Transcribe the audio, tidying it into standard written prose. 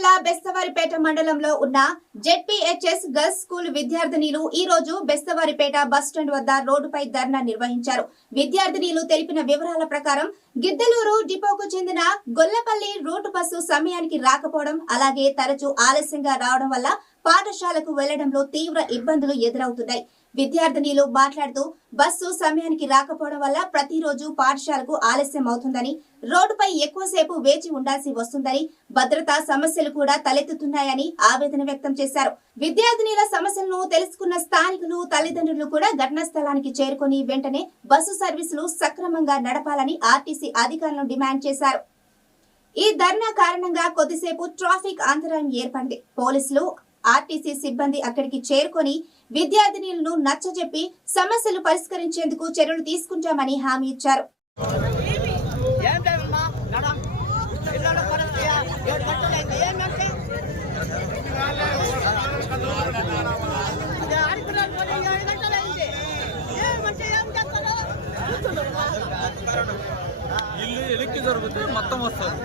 జిల్లా బెస్తవారిపేట మండలంలో ఉన్న జెడ్పీహెచ్ఎస్ గర్ల్స్ స్కూల్ విద్యార్థినులు ఈ రోజు బెస్తవారిపేట బస్టాండ్ వద్ద రోడ్డుపై ధర్నా నిర్వహించారు. విద్యార్థినులు తెలిపిన వివరాల ప్రకారం గిద్దలూరు డిపోకు చెందిన గొల్లపల్లి రూట్ బస్సు సమయానికి రాకపోవడం, అలాగే తరచూ ఆలస్యంగా రావడం వల్ల పాఠశాలకు వెళ్లడంలో తీవ్ర ఇబ్బందులు ఎదురవుతున్నాయి. విద్యార్థినులు మాట్లాడుతూ బస్సు సమయానికి రాకపోవడం వల్ల ప్రతిరోజు పాఠశాలకు ఆలస్యం అవుతుందని, రోడ్డుపై ఎక్కువసేపు వేచి ఉండాల్సి వస్తుందని, భద్రతా సమస్యలు కూడా తలెత్తుతున్నాయని ఆవేదన వ్యక్తం చేశారు. విద్యార్థినుల సమస్యలను తెలుసుకున్న స్థానికులు, తల్లిదండ్రులు కూడా ఘటనా స్థలానికి చేరుకొని వెంటనే బస్సు సర్వీసులు సక్రమంగా నడపాలని ఆర్టీసీ అధికారులను డిమాండ్ చేశారు. ఈ ధర్నా కారణంగా కొద్దిసేపు ట్రాఫిక్ అంతరాయం ఏర్పడింది. పోలీసులు, ఆర్టీసీ సిబ్బంది అక్కడికి చేరుకొని విద్యార్థినులను నచ్చజెప్పి సమస్యలు పరిష్కరించేందుకు చర్యలు తీసుకుంటామని హామీ ఇచ్చారు. ఇల్లు ఎలిక్కి జరుగుతుంది మొత్తం వస్తుంది.